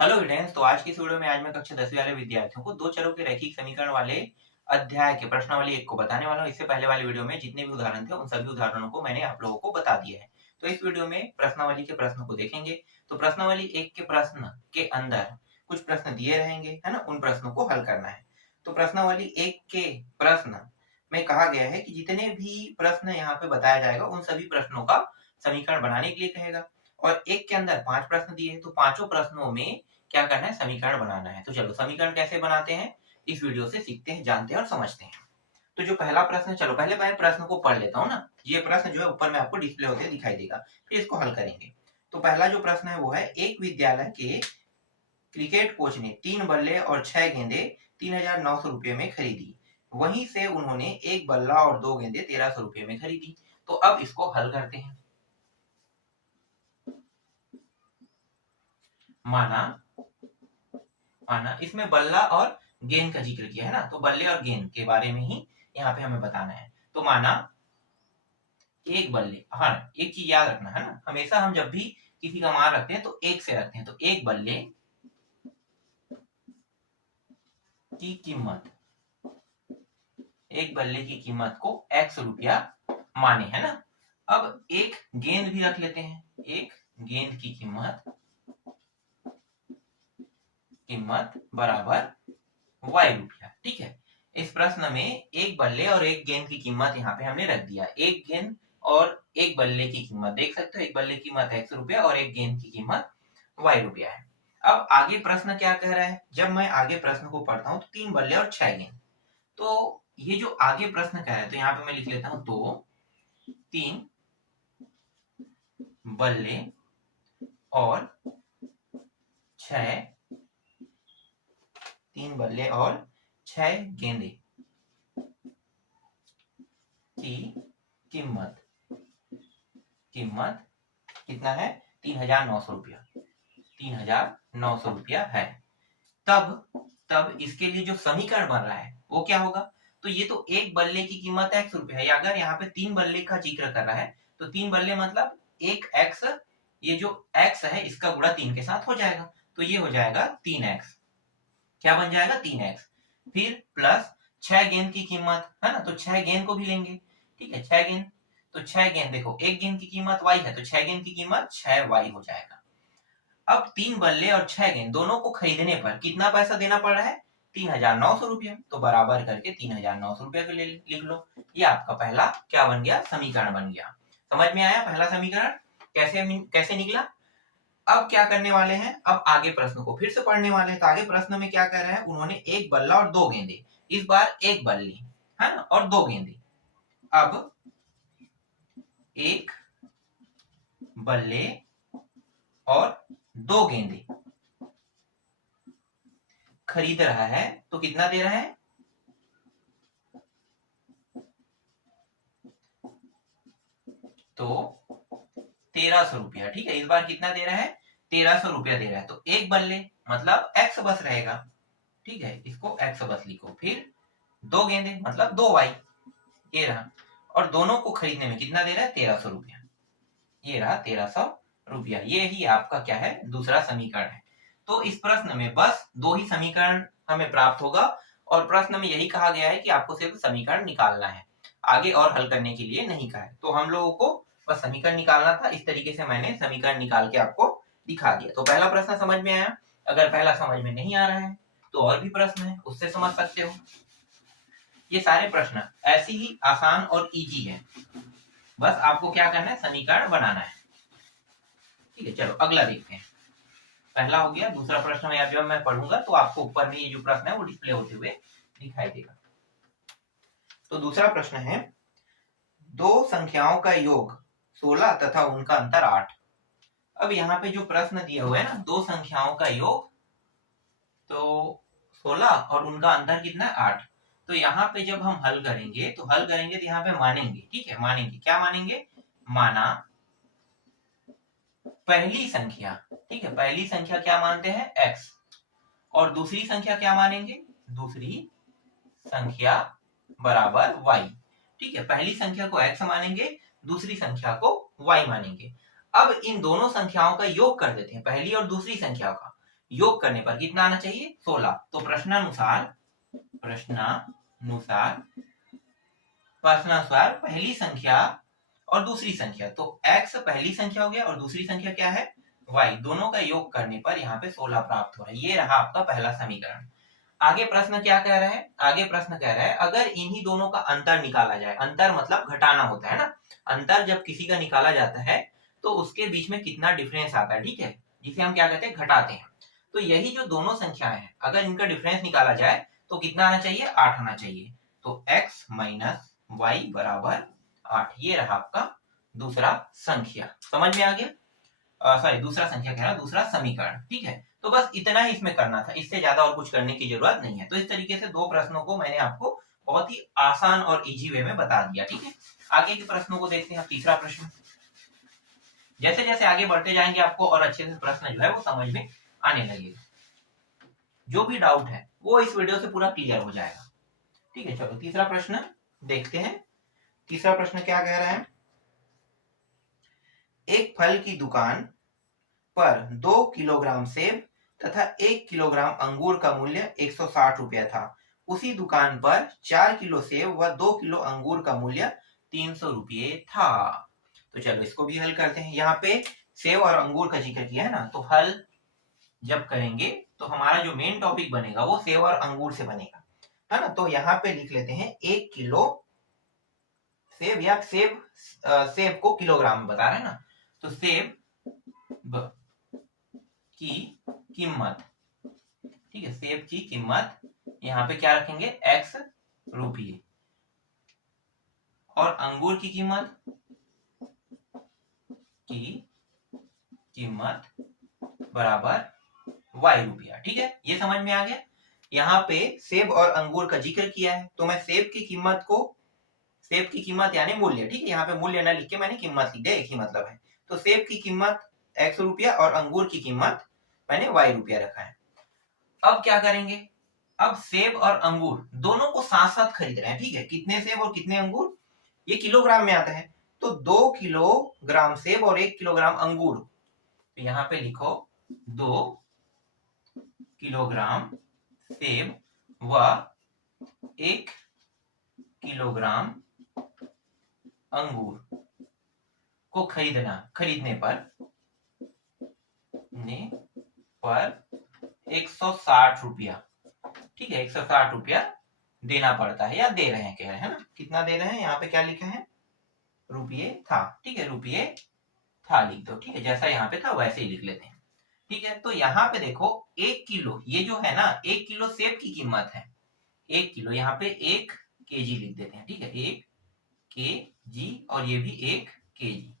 Hello students, तो आज की इस वीडियो में आज मैं कक्षा 10वीं वाले विद्यार्थियों को दो चरों के रैखिक समीकरण वाले अध्याय के प्रश्नावली 1 को बताने वाला हूँ। इससे पहले वाली वीडियो में जितने भी उदाहरण थे उन सभी उदाहरणों को मैंने आप लोगों को बता दिया है। तो इस वीडियो में प्रश्नावली के प्रश्न को देखेंगे। तो प्रश्नावली 1 के प्रश्न के अंदर कुछ प्रश्न दिए रहेंगे, है ना, उन प्रश्नों को हल करना है। तो प्रश्नावली 1 के प्रश्न में कहा गया है कि जितने भी प्रश्न यहाँ पे बताया जाएगा उन सभी प्रश्नों का समीकरण बनाने के लिए कहेगा। और एक के अंदर 5 प्रश्न दिए हैं, तो पांचों प्रश्नों में क्या करना है, समीकरण बनाना है। तो चलो समीकरण कैसे बनाते हैं इस वीडियो से सीखते हैं, जानते हैं और समझते हैं। तो जो पहला प्रश्न है, चलो पहले मैं प्रश्न को पढ़ लेता हूँ ना। ये प्रश्न जो है ऊपर में आपको डिस्प्ले होते दिखाई देगा, फिर इसको हल करेंगे। तो पहला जो प्रश्न है वो है, एक विद्यालय के क्रिकेट कोच ने 3 बल्ले और 6 गेंदे 3,900 रुपये में खरीदी। वहीं से उन्होंने एक बल्ला और 2 गेंदे 1,300 रुपये में खरीदी। तो अब इसको हल करते हैं। माना इसमें बल्ला और गेंद का जिक्र किया है ना, तो बल्ले और गेंद के बारे में ही यहाँ पे हमें बताना है। तो माना एक बल्ले, हाँ एक चीज याद रखना है ना, हमेशा हम जब भी किसी का मान रखते हैं तो एक से रखते हैं। तो एक बल्ले की कीमत, एक बल्ले की कीमत को x रुपया माने, है ना। अब एक गेंद भी रख लेते हैं, एक गेंद की कीमत बराबर y रुपया। ठीक है, इस प्रश्न में एक बल्ले और एक गेंद की कीमत यहाँ पे हमने रख दिया। एक गेंद और एक बल्ले की कीमत देख सकते हो, एक बल्ले की कीमत x रुपया और एक गेंद की कीमत y रुपया है। अब आगे प्रश्न क्या कह रहा है, जब मैं आगे प्रश्न को पढ़ता हूँ तो 3 बल्ले और 6 गेंद, तो ये जो आगे प्रश्न कह रहा है तो यहाँ पे मैं लिख लेता हूँ, तो 3 बल्ले और 6 गेंदे की कीमत कितना है, 3,900 रुपया, 3,900 रुपया है। तब इसके लिए जो समीकरण बन रहा है वो क्या होगा, तो ये तो एक बल्ले की कीमत x रुपया है। अगर यहाँ पे 3 बल्ले का जिक्र कर रहा है तो 3 बल्ले मतलब एक x, ये जो x है इसका गुणा 3 के साथ हो जाएगा, तो ये हो जाएगा 3x। क्या बन जाएगा, 3x। फिर प्लस 6 गेंद की कीमत है ना, तो 6 गेंद को भी लेंगे। ठीक है, 6 गेंद, तो 6 गेंद देखो, एक गेंद की कीमत y है तो 6 गेंद की कीमत 6y हो जाएगा। अब 3 बल्ले और 6 गेंद दोनों को खरीदने पर कितना पैसा देना पड़ रहा है, 3,900 रुपया। तो बराबर करके 3,900 रुपया के लिए लिख लो। ये आपका पहला क्या बन गया, समीकरण बन गया। समझ में आया पहला समीकरण कैसे निकला। अब क्या करने वाले हैं, अब आगे प्रश्न को फिर से पढ़ने वाले हैं। तो आगे प्रश्न में क्या कह रहे हैं, उन्होंने एक बल्ला और 2 गेंदे, इस बार एक बल्ली है ना और 2 गेंदे। अब एक बल्ले और 2 गेंदे खरीद रहा है, तो कितना दे रहा है, तो 1,300 रुपया। ठीक है, इस बार कितना दे रहा है, 1,300 रुपया दे रहा है। तो एक बल्ले मतलब x बस रहेगा। ठीक है, इसको x बस लिखो। फिर 2 गेंदे मतलब 2y, ये रहा। और दोनों को खरीदने में कितना दे रहा है, 1,300 रुपया। ये रहा 1,300 रुपया। ये ही आपका क्या है, दूसरा समीकरण है। तो इस प्रश्न में बस 2 ही समीकरण हमें प्राप्त होगा और प्रश्न में यही कहा गया है कि आपको सिर्फ समीकरण निकालना है, आगे और हल करने के लिए नहीं कहा है। तो हम लोगों को बस समीकरण निकालना था। इस तरीके से मैंने समीकरण निकाल के आपको दिखा दिया। तो पहला प्रश्न समझ में आया। अगर पहला समझ में नहीं आ रहा है तो और भी प्रश्न है, उससे समझ सकते हो। ये सारे प्रश्न ऐसे ही आसान और इजी है, बस आपको क्या करना है, समीकरण बनाना है। ठीक है, चलो अगला देखते हैं। पहला हो गया, दूसरा प्रश्न में जब मैं पढ़ूंगा तो आपको ऊपर में ये जो प्रश्न है वो डिस्प्ले होते हुए दिखाई देगा। तो दूसरा प्रश्न है, दो संख्याओं का योग 16 तथा उनका अंतर 8। अब यहाँ पे जो प्रश्न दिया हुआ है ना, दो संख्याओं का योग तो 16 और उनका अंतर कितना, 8। तो यहाँ पे जब हम हल करेंगे तो यहाँ पे मानेंगे। ठीक है, मानेंगे, क्या मानेंगे, माना पहली संख्या, ठीक है, पहली संख्या क्या मानते हैं, x, और दूसरी संख्या क्या मानेंगे, दूसरी संख्या बराबर y। ठीक है, पहली संख्या को x मानेंगे, दूसरी संख्या को y मानेंगे। अब इन दोनों संख्याओं का योग कर देते हैं, पहली और दूसरी संख्या का। योग करने पर कितना आना चाहिए 16। तो प्रश्नानुसार पहली संख्या और दूसरी संख्या, तो x पहली संख्या हो गया और दूसरी संख्या क्या है y, दोनों का योग करने पर यहाँ पे 16 प्राप्त हो रहा है। ये रहा आपका पहला समीकरण। आगे प्रश्न क्या कह रहा है, आगे प्रश्न कह रहा है अगर इन्हीं दोनों का अंतर निकाला जाए, अंतर मतलब घटाना होता है ना, अंतर जब किसी का निकाला जाता है तो उसके बीच में कितना डिफरेंस आता है, ठीक है, जिसे हम क्या कहते हैं घटाते हैं। तो यही जो दोनों संख्याएं हैं अगर इनका डिफरेंस निकाला जाए तो कितना आना चाहिए 8 आना चाहिए। तो x माइनस वाई बराबर 8, ये रहा आपका दूसरा संख्या। समझ में आ गया, सॉरी दूसरा संख्या कह रहा दूसरा समीकरण, ठीक है। तो बस इतना ही इसमें करना था, इससे ज्यादा और कुछ करने की जरूरत नहीं है। तो इस तरीके से दो प्रश्नों को मैंने आपको बहुत ही आसान और इजी वे में बता दिया, ठीक है। आगे के प्रश्नों को देखते हैं। तीसरा प्रश्न, जैसे जैसे आगे बढ़ते जाएंगे आपको और अच्छे से प्रश्न जो है वो समझ में आने लगेगा। जो भी डाउट है वो इस वीडियो से पूरा क्लियर हो जाएगा, ठीक है। चलो तीसरा प्रश्न देखते हैं। तीसरा प्रश्न क्या कह रहा है, एक फल की दुकान पर 2 किलोग्राम सेब तथा 1 किलोग्राम अंगूर का मूल्य 160 रुपया था। उसी दुकान पर 4 किलो सेब व 2 किलो अंगूर का मूल्य 300 रुपये था। तो चलो इसको भी हल करते हैं। यहाँ पे सेब और अंगूर का जिक्र किया है ना, तो हल जब करेंगे तो हमारा जो मेन टॉपिक बनेगा वो सेब और अंगूर से बनेगा, है ना। तो यहाँ पे लिख लेते हैं 1 किलो सेब, या सेब को किलोग्राम में बता रहे हैं ना, तो सेब की कीमत, ठीक है, सेब की कीमत यहाँ पे क्या रखेंगे x रुपये, और अंगूर की कीमत बराबर y रुपया, ठीक है। ये समझ में आ गया। यहाँ पे सेब और अंगूर का जिक्र किया है तो मैं सेब की कीमत यानी मूल्य, ठीक है, यहाँ पे मूल्य ना लिख के मैंने कीमत लिख दिया, एक ही मतलब है। तो सेब की कीमत x रुपया और अंगूर की कीमत मैंने y रुपया रखा है। अब क्या करेंगे, अब सेब और अंगूर दोनों को साथ साथ खरीद रहे हैं, ठीक है। कितने सेब और कितने अंगूर, ये किलोग्राम में आता है, तो 2 किलोग्राम सेब और 1 किलोग्राम अंगूर। तो यहाँ पे लिखो 2 किलोग्राम सेब व 1 किलोग्राम अंगूर को खरीदने पर 160 रुपया, ठीक है, 160 रुपया देना पड़ता है, या दे रहे हैं, कह रहे हैं ना, कितना दे रहे हैं, यहाँ पे क्या लिखा है रुपये था, ठीक है, रुपये था लिख दो, ठीक है, जैसा यहाँ पे था वैसे ही लिख लेते हैं, ठीक है। तो यहाँ पे देखो 1 किलो, ये जो है ना 1 किलो सेब की कीमत है 1 किलो, यहाँ पे 1 केजी लिख देते हैं, ठीक है, 1 केजी और ये भी 1 केजी।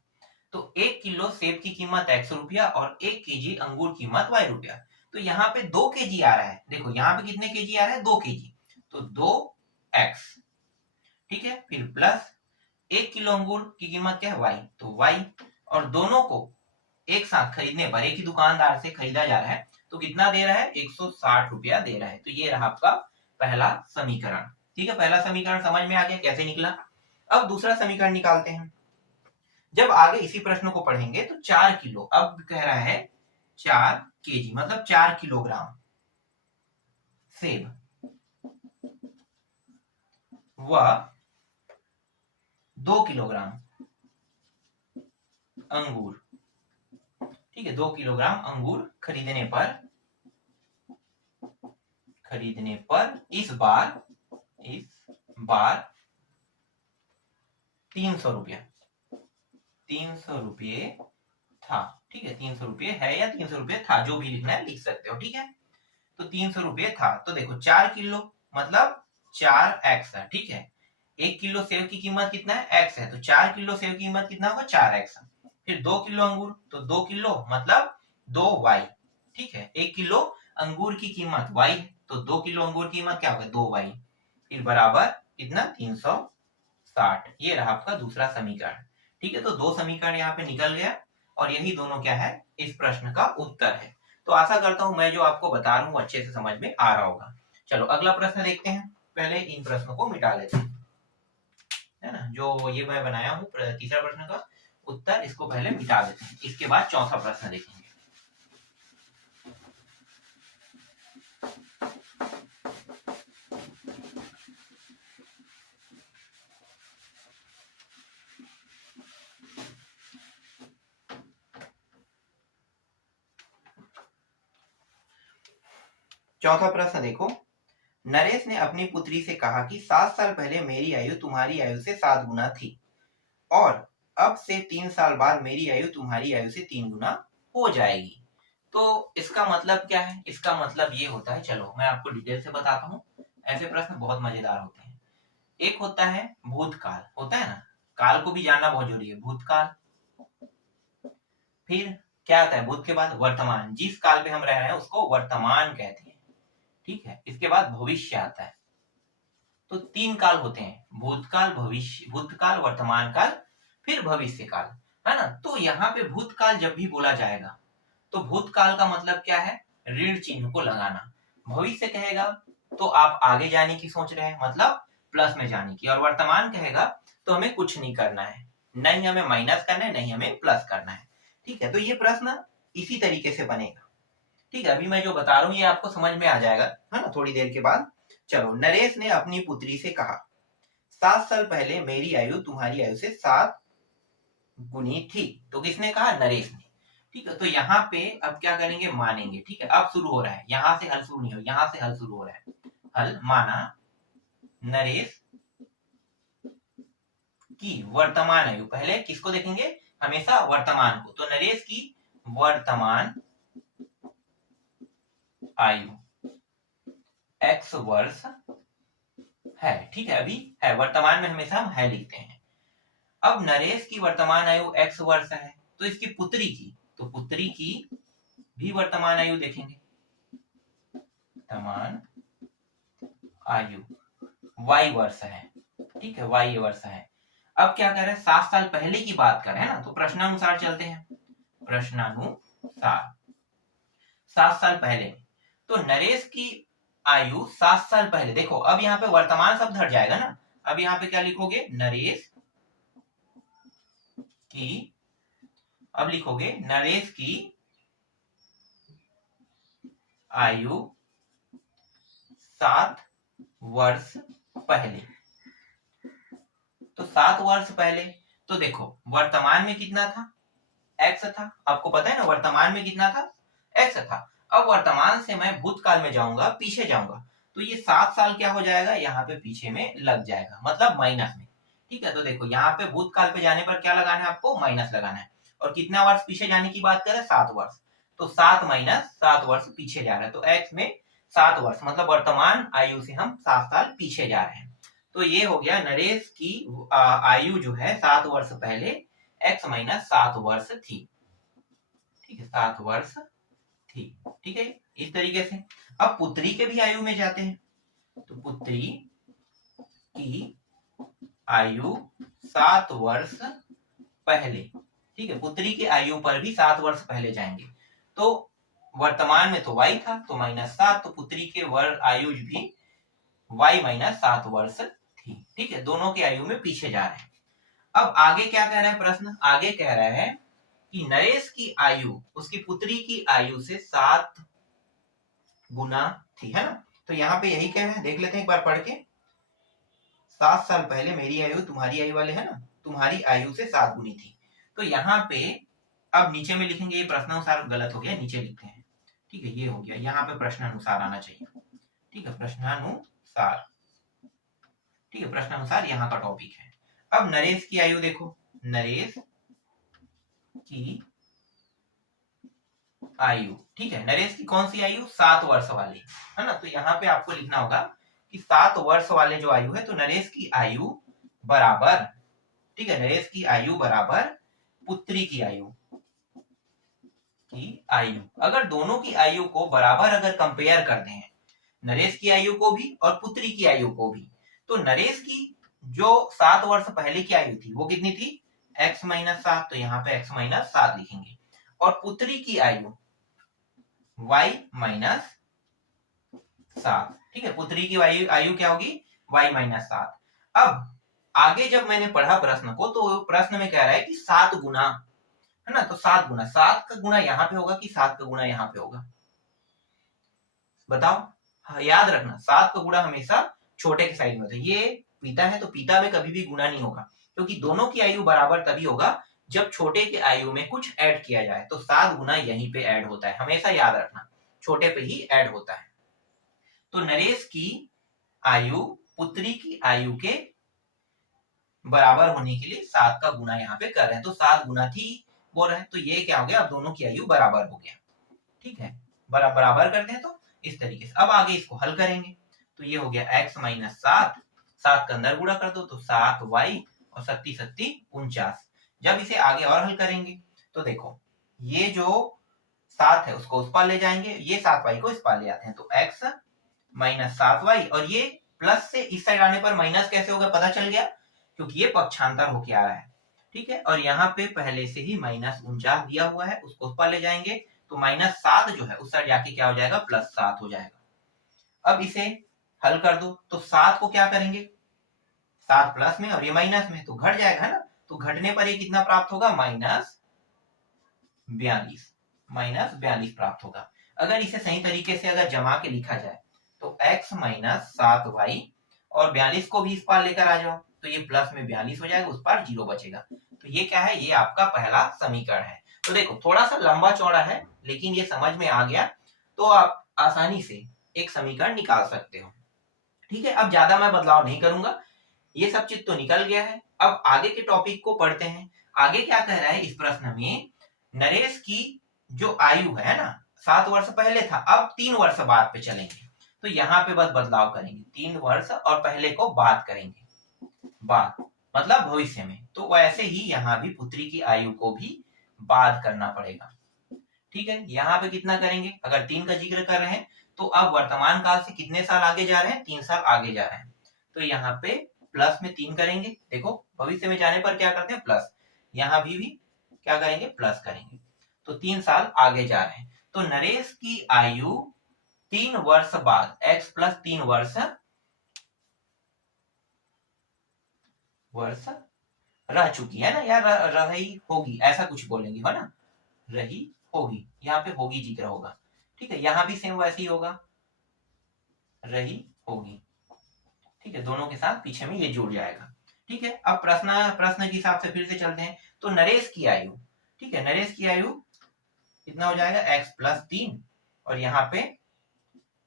तो 1 किलो सेब की कीमत x रुपया और 1 केजी अंगूर कीमत y रुपया। तो यहाँ पे 2 केजी आ रहा है, देखो यहाँ पे कितने केजी आ रहा है 2 केजी, तो 2x, ठीक है, फिर प्लस 1 किलो अंगूर की कीमत क्या है y, तो y, और दोनों को एक साथ खरीदने पर, एक ही दुकानदार से खरीदा जा रहा है, तो कितना दे रहा है 160 रुपया दे रहा है। तो ये रहा आपका पहला समीकरण, ठीक है। पहला समीकरण समझ में आ गया कैसे निकला। अब दूसरा समीकरण निकालते हैं। जब आगे इसी प्रश्न को पढ़ेंगे तो 4 किलो, अब कह रहा है 4 केजी मतलब 4 किलोग्राम सेब व 2 किलोग्राम अंगूर, ठीक है, 2 किलोग्राम अंगूर खरीदने पर इस बार 300 रुपये था, ठीक है, 300 रुपये है या 300 रुपये था, जो भी लिखना है लिख सकते हो, ठीक है। तो 300 रुपये था, तो देखो 4 किलो मतलब 4x है, ठीक है। 1 किलो सेब की कीमत कितना है x है, तो 4 किलो सेब की कीमत कितना होगा 4x। फिर 2 किलो अंगूर, तो 2 किलो मतलब 2y, ठीक है। 1 किलो अंगूर की कीमत y है, तो 2 किलो अंगूर की कीमत क्या होगा 2y, फिर बराबर कितना 360। ये रहा आपका दूसरा समीकरण, ठीक है। तो दो समीकरण यहाँ पे निकल गया और यही दोनों क्या है इस प्रश्न का उत्तर है। तो आशा करता हूं मैं जो आपको बता रहा हूं अच्छे से समझ में आ रहा होगा। चलो अगला प्रश्न देखते हैं। पहले इन प्रश्नों को मिटा लेते हैं, है ना। जो ये मैं बनाया हूं तीसरा प्रश्न का उत्तर, इसको पहले मिटा देते हैं, इसके बाद चौथा प्रश्न देखेंगे। चौथा प्रश्न देखो, नरेश ने अपनी पुत्री से कहा कि 7 साल पहले मेरी आयु तुम्हारी आयु से 7 गुना थी और अब से 3 साल बाद मेरी आयु तुम्हारी आयु से 3 गुना हो जाएगी। तो इसका मतलब क्या है? इसका मतलब ये होता है, चलो मैं आपको डिटेल से बताता हूँ। ऐसे प्रश्न बहुत मजेदार होते हैं। एक होता है भूतकाल, होता है ना, काल को भी जानना बहुत जरूरी है, भूतकाल। फिर क्या आता है भूत के बाद? वर्तमान, जिस काल पे हम रह रहे हैं उसको वर्तमान कहते हैं, ठीक है। इसके बाद भविष्य आता है। तो 3 काल होते हैं, भूतकाल, भविष्य, भूतकाल, वर्तमान काल, फिर भविष्य काल, है ना। तो यहाँ पे भूतकाल जब भी बोला जाएगा तो भूतकाल का मतलब क्या है? ऋण चिन्ह को लगाना। भविष्य कहेगा तो आप आगे जाने की सोच रहे हैं, मतलब प्लस में जाने की। और वर्तमान कहेगा तो हमें कुछ नहीं करना है, नहीं हमें माइनस करना है, नहीं हमें प्लस करना है, ठीक है। तो ये प्रश्न इसी तरीके से बनेगा, ठीक है। अभी मैं जो बता रहा हूँ ये आपको समझ में आ जाएगा, है ना, थोड़ी देर के बाद। चलो, नरेश ने अपनी पुत्री से कहा 7 साल पहले मेरी आयु तुम्हारी आयु से 7 गुनी थी। तो किसने कहा? नरेश ने, ठीक है। तो यहाँ पे अब क्या करेंगे? मानेंगे, ठीक है। अब शुरू हो रहा है, यहां से हल शुरू नहीं हो, यहां से हल शुरू हो रहा है। हल माना नरेश की वर्तमान आयु, पहले किसको देखेंगे? हमेशा वर्तमान को। तो नरेश की वर्तमान आयु x वर्ष है, ठीक है। अभी है, वर्तमान में हमेशा हम है लिखते हैं। अब नरेश की वर्तमान आयु x वर्ष है, तो इसकी पुत्री की, तो पुत्री की भी वर्तमान आयु देखेंगे, वर्तमान आयु y वर्ष है, ठीक है, y वर्ष है। अब क्या कर रहे हैं? 7 साल पहले की बात कर रहे हैं ना, तो प्रश्नानुसार चलते हैं। प्रश्नानुसार 7 साल पहले, तो नरेश की आयु 7 साल पहले, देखो अब यहाँ पे वर्तमान शब्द हट जाएगा ना। अब यहाँ पे क्या लिखोगे? नरेश की, अब लिखोगे नरेश की आयु 7 वर्ष पहले। तो 7 वर्ष पहले, तो देखो वर्तमान में कितना था? x था। आपको पता है ना वर्तमान में कितना था? x था। अब वर्तमान से मैं भूतकाल में जाऊंगा, पीछे जाऊंगा, तो ये 7 साल क्या हो जाएगा? यहाँ पे पीछे में लग जाएगा, मतलब माइनस में, ठीक है। तो देखो यहाँ पे भूतकाल पे जाने पर क्या लगाना है आपको? माइनस लगाना है। और कितना वर्ष पीछे जाने की बात करें? 7 वर्ष। तो 7 माइनस 7 वर्ष पीछे जा रहा है, तो x में 7 वर्ष, मतलब वर्तमान आयु से हम 7 साल पीछे जा रहे हैं। तो ये हो गया नरेश की आयु जो है 7 वर्ष पहले x माइनस 7 वर्ष थी, ठीक है, 7 वर्ष थी, ठीक है, इस तरीके से। अब पुत्री के भी आयु में जाते हैं, तो पुत्री की आयु 7 वर्ष पहले, ठीक है, पुत्री की आयु पर भी 7 वर्ष पहले जाएंगे। तो वर्तमान में तो y था, तो -7, तो पुत्री के आयु भी y माइनस 7 वर्ष थी, ठीक है। दोनों की आयु में पीछे जा रहे हैं। अब आगे क्या कह रहा है प्रश्न? आगे कह रहा है कि नरेश की आयु उसकी पुत्री की आयु से 7 गुना थी, है ना। तो यहाँ पे यही कह रहे हैं, देख लेते हैं एक बार पढ़ के। 7 साल पहले मेरी आयु तुम्हारी आयु वाले है ना, तुम्हारी आयु से 7 गुनी थी। तो यहाँ पे अब नीचे में लिखेंगे, ये प्रश्नानुसार गलत हो गया, नीचे लिखते हैं, ठीक है, ये हो गया। यहाँ पे प्रश्नानुसार आना चाहिए, ठीक है, प्रश्नानुसार, ठीक है, प्रश्नानुसार यहाँ का टॉपिक है। अब नरेश की आयु देखो, नरेश की आयु, ठीक है, नरेश की कौन सी आयु? 7 वर्ष वाली, है ना। तो यहाँ पे आपको लिखना होगा कि 7 वर्ष वाले जो आयु है, तो नरेश की आयु बराबर, ठीक है, नरेश की आयु बराबर पुत्री की आयु अगर दोनों की आयु को बराबर अगर कंपेयर करते हैं, नरेश की आयु को भी और पुत्री की आयु को भी, तो नरेश की जो 7 वर्ष पहले की आयु थी वो कितनी थी? x माइनस 7, तो यहाँ पे x माइनस 7 लिखेंगे। और पुत्री की आयु y माइनस 7, ठीक है, पुत्री की आयु क्या होगी? y minus 7। अब आगे जब मैंने पढ़ा प्रश्न को, तो प्रश्न में कह रहा है कि 7 गुना, है ना। तो 7 गुना, 7 का गुना यहाँ पे होगा कि 7 का गुना यहाँ पे होगा? बताओ। हाँ, याद रखना 7 का गुणा हमेशा छोटे के साइड में होता है। ये पिता है तो पिता में कभी भी गुणा नहीं होगा, क्योंकि दोनों की आयु बराबर तभी होगा जब छोटे के आयु में कुछ ऐड किया जाए। तो 7 गुना यहीं पे ऐड होता है, हमेशा याद रखना, छोटे पे ही ऐड होता है, तो नरेश की आयु पुत्री की आयु के बराबर होने के लिए 7 का गुना यहाँ पे कर रहे हैं, तो 7 गुना थी बोल रहे हैं, तो ये क्या हो गया, अब दोनों की आयु बराबर हो गया। ठीक है, बराबर करते हैं तो इस तरीके से। अब आगे इसको हल करेंगे, तो ये हो गया x माइनस 7, 7 का अंदर गुणा कर दो तो 7y और 7 7 49। जब इसे आगे और हल करेंगे तो देखो ये जो 7 है उसको उस पार ले जाएंगे, ये 7y को इस पार ले आते हैं, तो x माइनस 7y, और ये प्लस से इस साइड आने पर माइनस कैसे होगा पता चल गया, क्योंकि ये पक्षांतर होके आ रहा है। ठीक है, और यहाँ पे पहले से ही माइनस 49 दिया हुआ है, उसको उस पार ले जाएंगे तो माइनस 7 जो है उस साइड जाके क्या हो जाएगा, प्लस 7 हो जाएगा। अब इसे हल कर दो, तो 7 को क्या करेंगे, 7 प्लस में और ये माइनस में, तो घट जाएगा ना, तो घटने पर ये कितना प्राप्त होगा, माइनस 42 प्राप्त होगा। अगर इसे सही तरीके से अगर जमा के लिखा जाए तो x माइनस 7y और 42 को भी इस पार लेकर आ जाओ तो ये प्लस में 42 हो जाएगा, उस पार 0 बचेगा। तो ये क्या है, ये आपका पहला समीकरण है। तो देखो थोड़ा सा लंबा चौड़ा है, लेकिन ये समझ में आ गया तो आप आसानी से एक समीकरण निकाल सकते हो। ठीक है, अब ज्यादा मैं बदलाव नहीं करूंगा, ये सब चीज तो निकल गया है। अब आगे के टॉपिक को पढ़ते हैं। आगे क्या कह रहा है इस प्रश्न में, नरेश की जो आयु है ना 7 वर्ष पहले था, अब 3 वर्ष बाद पे चलेंगे, तो यहाँ पे बस बदलाव करेंगे, 3 वर्ष और पहले को बाद करेंगे, बाद मतलब भविष्य में, तो वैसे ही यहाँ भी पुत्री की आयु को भी बाद करना पड़ेगा। ठीक है, यहाँ पे कितना करेंगे, अगर 3 का जिक्र कर रहे हैं तो अब वर्तमान काल से कितने साल आगे जा रहे हैं, 3 साल आगे जा रहे हैं, तो यहाँ पे प्लस में 3 करेंगे। देखो भविष्य में जाने पर क्या करते हैं, प्लस, यहाँ भी क्या करेंगे, प्लस करेंगे, तो 3 साल आगे जा रहे हैं। तो नरेश की आयु 3 वर्ष बाद, x प्लस 3 वर्ष रह चुकी है ना, या रही होगी, ऐसा कुछ बोलेंगे है ना, रही होगी, यहाँ पे होगी जिक्र होगा। ठीक है, यहाँ भी सेम वैसे ही होगा, रही होगी। ठीक है, दोनों के साथ पीछे में ये जुड़ जाएगा। ठीक है, अब प्रश्न के हिसाब से फिर से चलते हैं। तो नरेश की आयु, ठीक है, नरेश की आयु कितना हो जाएगा, x प्लस 3 और यहाँ पे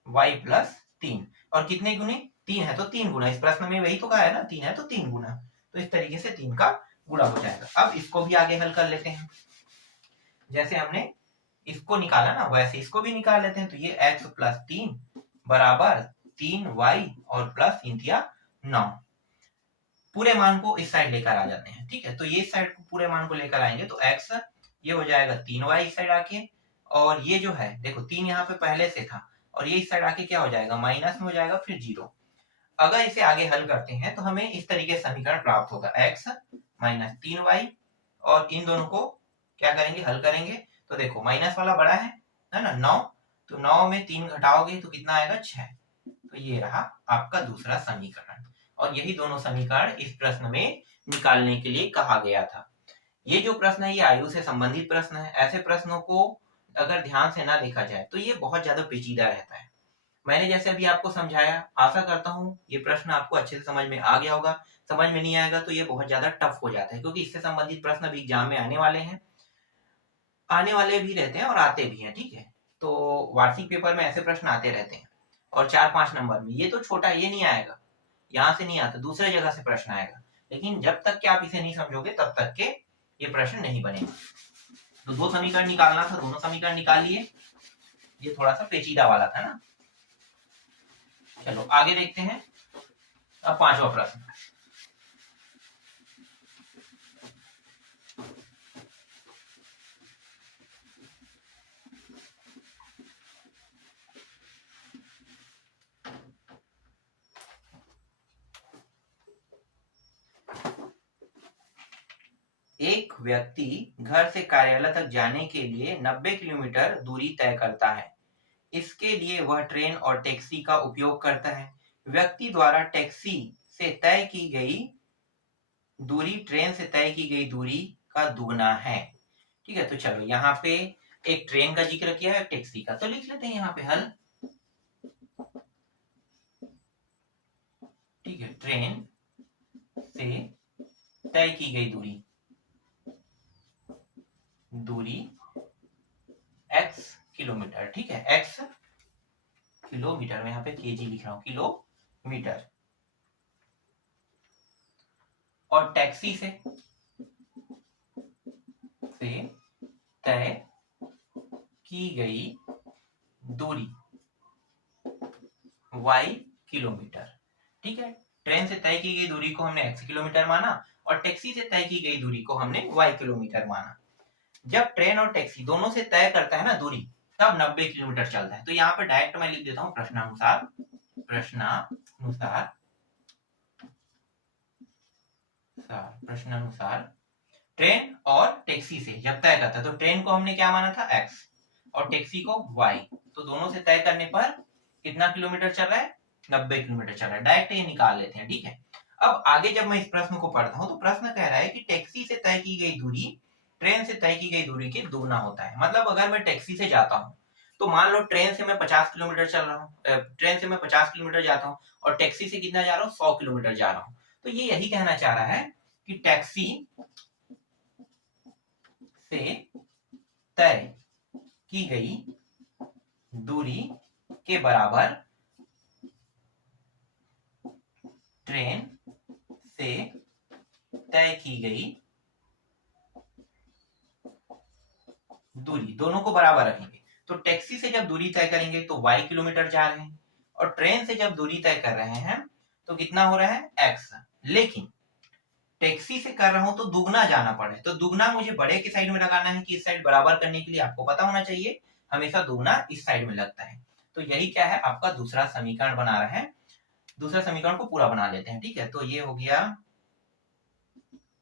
y प्लस 3, और कितने गुने, 3 है तो 3 गुना, इस प्रश्न में वही तो कहा है ना, 3 है तो 3 गुना, तो इस तरीके से 3 का गुणा हो जाएगा। अब इसको भी आगे हल कर लेते हैं, जैसे हमने इसको निकाला ना वैसे इसको भी निकाल लेते हैं। तो ये x प्लस 3 बराबर 3y और प्लस 9, पूरे मान को इस साइड लेकर आ जाते हैं। ठीक है, तो ये इस साइड को पूरे मान को लेकर आएंगे तो x ये हो जाएगा 3y इस साइड आके, और ये जो है देखो 3 यहाँ पे पहले से था, और ये इस साइड आके क्या हो जाएगा, माइनस में हो जाएगा, फिर 0। अगर इसे आगे हल करते हैं तो हमें इस तरीके से समीकरण प्राप्त होगा, x माइनस 3y, और इन दोनों को क्या करेंगे, हल करेंगे। तो देखो माइनस वाला बड़ा है ना, 9, तो 9 में 3 घटाओगे तो कितना आएगा, 6। तो ये रहा आपका दूसरा समीकरण, और यही दोनों समीकरण इस प्रश्न में निकालने के लिए कहा गया था। ये जो प्रश्न है ये आयु से संबंधित प्रश्न है। ऐसे प्रश्नों को अगर ध्यान से ना देखा जाए तो ये बहुत ज्यादा पेचीदा रहता है। मैंने जैसे अभी आपको समझाया, आशा करता हूँ ये प्रश्न आपको अच्छे से समझ में आ गया होगा। समझ में नहीं आएगा तो ये बहुत ज्यादा टफ हो जाता है, क्योंकि इससे संबंधित प्रश्न भी एग्जाम में आने वाले हैं, आने वाले भी रहते हैं और आते भी हैं। ठीक है, तो वार्षिक पेपर में ऐसे प्रश्न आते रहते हैं, और 4-5 नंबर में। ये तो छोटा, ये नहीं आएगा, यहाँ से नहीं आता, दूसरे जगह से प्रश्न आएगा, लेकिन जब तक कि आप इसे नहीं समझोगे तब तक के ये प्रश्न नहीं बनेगा। तो 2 समीकरण निकालना था, दोनों समीकरण निकाल लिए, ये थोड़ा सा पेचीदा वाला था ना। चलो आगे देखते हैं, अब 5वां प्रश्न। एक व्यक्ति घर से कार्यालय तक जाने के लिए 90 किलोमीटर दूरी तय करता है। इसके लिए वह ट्रेन और टैक्सी का उपयोग करता है। व्यक्ति द्वारा टैक्सी से तय की गई दूरी ट्रेन से तय की गई दूरी का दुगना है। ठीक है, तो चलो यहाँ पे एक ट्रेन का जिक्र किया है, टैक्सी का, तो लिख लेते हैं यहाँ पे हल। ठीक है, ट्रेन से तय की गई दूरी x किलोमीटर। ठीक है, x किलोमीटर, मैं यहाँ पे केजी लिख रहा हूँ, किलोमीटर। और टैक्सी से तय की गई दूरी y किलोमीटर। ठीक है, ट्रेन से तय की गई दूरी को हमने x किलोमीटर माना और टैक्सी से तय की गई दूरी को हमने y किलोमीटर माना। जब ट्रेन और टैक्सी दोनों से तय करता है ना दूरी, तब 90 किलोमीटर चलता है। तो यहाँ पर डायरेक्ट मैं लिख देता हूँ प्रश्नानुसार, प्रश्नानुसार ट्रेन और टैक्सी से जब तय करता है, तो ट्रेन को हमने क्या माना था x और टैक्सी को y, तो दोनों से तय करने पर कितना किलोमीटर चल रहा है, 90 किलोमीटर चल रहा है। डायरेक्ट ये निकाल लेते हैं। ठीक है, अब आगे जब मैं इस प्रश्न को पढ़ता हूँ तो प्रश्न कह रहा है कि टैक्सी से तय की गई दूरी ट्रेन से तय की गई दूरी के दुगना होता है। मतलब अगर मैं टैक्सी से जाता हूँ तो मान लो ट्रेन से मैं 50 किलोमीटर चल रहा हूँ, ट्रेन से मैं 50 किलोमीटर जाता हूँ और टैक्सी से कितना जा रहा हूँ, 100 किलोमीटर जा रहा हूँ। तो ये यही कहना चाह रहा है कि टैक्सी से तय की गई दूरी के बराबर ट्रेन से तय की गई दूरी, दोनों को बराबर रखेंगे। तो टैक्सी से जब दूरी तय करेंगे तो y किलोमीटर जा रहे हैं और ट्रेन से जब दूरी तय कर रहे हैं तो कितना हो रहा है, x। लेकिन टैक्सी से कर रहा हूं तो दुगना जाना पड़े, तो दुगना मुझे बड़े के साइड में लगाना है कि इस साइड बराबर करने के लिए आपको पता होना चाहिए हमेशा दुगना इस साइड में लगता है। तो यही क्या है, आपका दूसरा समीकरण बना रहा है। दूसरा समीकरण को पूरा बना लेते हैं। ठीक है, तो ये हो गया,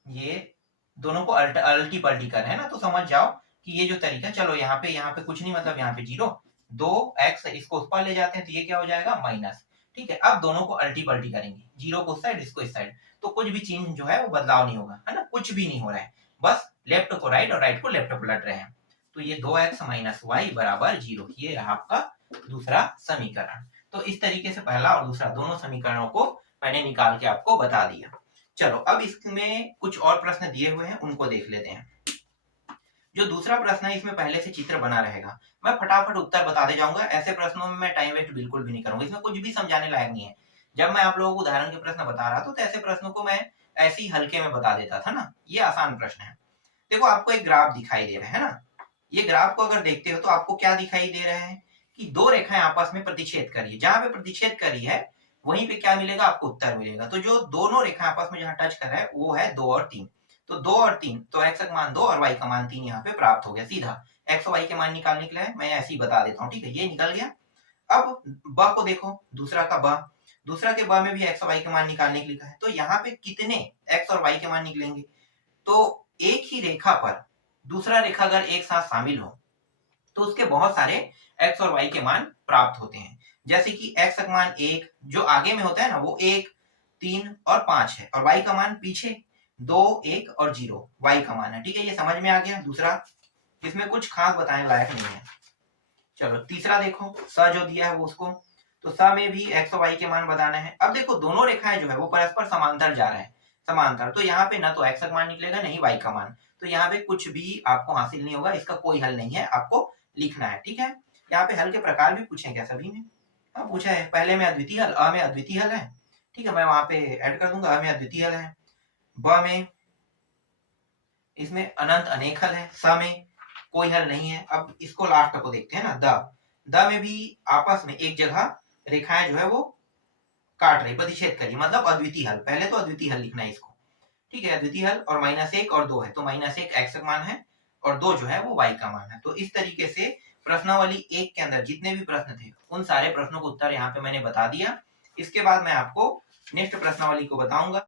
ये दोनों को अल्टी पल्टी कर रहे हैं ना, तो समझ जाओ कि ये जो तरीका, चलो यहाँ पे कुछ नहीं, मतलब यहाँ पे 0, 2x इसको उस पर ले जाते हैं तो ये क्या हो जाएगा, माइनस। ठीक है, अब दोनों को अल्टी पल्टी करेंगे, 0 को उस साइड, इसको इस साइड, तो कुछ भी चिन्ह जो है वो बदलाव नहीं होगा, है ना, कुछ भी नहीं हो रहा है, बस लेफ्ट को राइट और राइट को लेफ्ट पलट रहे हैं। तो ये 2x माइनस वाई बराबर 0, ये रहा आपका दूसरा समीकरण। तो इस तरीके से पहला और दूसरा दोनों समीकरणों को मैंने निकाल के आपको बता दिया। चलो अब इसमें कुछ और प्रश्न दिए हुए हैं, उनको देख लेते हैं। जो दूसरा प्रश्न है इसमें पहले से चित्र बना रहेगा, मैं फटाफट उत्तर बताते जाऊंगा। ऐसे प्रश्नों में मैं टाइम वेस्ट बिल्कुल भी नहीं करूंगा, इसमें कुछ भी समझाने लायक नहीं है। जब मैं आप लोगों को उदाहरण के प्रश्न बता रहा था तो ऐसे प्रश्नों को मैं ऐसे ही हल्के में बता देता था ना। ये आसान प्रश्न है। देखो आपको एक ग्राफ दिखाई दे रहा है ना, ये ग्राफ को अगर देखते हो तो आपको क्या दिखाई दे रहा है कि दो रेखाएं आपस में प्रतिच्छेद कर रही है। जहां पे प्रतिच्छेद कर रही है वहीं पे क्या मिलेगा, आपको उत्तर मिलेगा। तो जो दोनों रेखाएं आपस में जहां टच कर रहा है वो है 2 और 3। तो 2 और 3, तो x का मान 2 और y का मान 3 यहाँ पे प्राप्त हो गया। सीधा x और y के मान निकालने के लिए मैं ऐसे ही बता देता हूँ। ठीक है, ये निकल गया। अब ब को देखो, दूसरा का ब, दूसरा के ब में भी x और y के मान निकालने के लिए है। तो यहाँ पे कितने x और y के मान निकलेंगे, तो एक ही रेखा पर दूसरा रेखा अगर एक साथ शामिल हो तो उसके बहुत सारे x और y के मान प्राप्त होते हैं। जैसे कि x का मान 1 जो आगे में होता है ना, वो 1, 3 और 5 है, और y का मान पीछे 2, 1 और 0 y का मान है। ठीक है, ये समझ में आ गया। दूसरा, इसमें कुछ खास बताने लायक नहीं है। चलो तीसरा देखो, स जो दिया है वो उसको, तो स में भी x और y के मान बताना है। अब देखो दोनों रेखाएं जो है वो परस्पर समांतर जा रहे हैं, समांतर, तो यहाँ पे ना तो x का मान निकलेगा नहीं y का मान, तो यहाँ पे कुछ भी आपको हासिल नहीं होगा, इसका कोई हल नहीं है, आपको लिखना है। ठीक है, यहाँ पे हल के प्रकार भी पूछे क्या सभी में, हाँ पूछा है। पहले में अद्वितीय हल, अ में अद्वितीय हल है। ठीक है, मैं वहां पे ऐड कर दूंगा, अ में अद्वितीय हल है, ब में इसमें अनंत अनेक हल है, स में कोई हल नहीं है। अब इसको लास्ट को देखते हैं ना, द में भी आपस में एक जगह रेखाएं जो है वो काट रही, प्रतिच्छेद करी, मतलब अद्वितीय हल। पहले तो अद्वितीय हल लिखना है इसको। ठीक है, अद्वितीय हल, और -1 और 2 है, तो -1 x का मान है और 2 जो है वो y का मान है। तो इस तरीके से प्रश्नावली 1 के अंदर जितने भी प्रश्न थे उन सारे प्रश्नों को उत्तर यहाँ पे मैंने बता दिया। इसके बाद मैं आपको नेक्स्ट प्रश्नावली को बताऊंगा।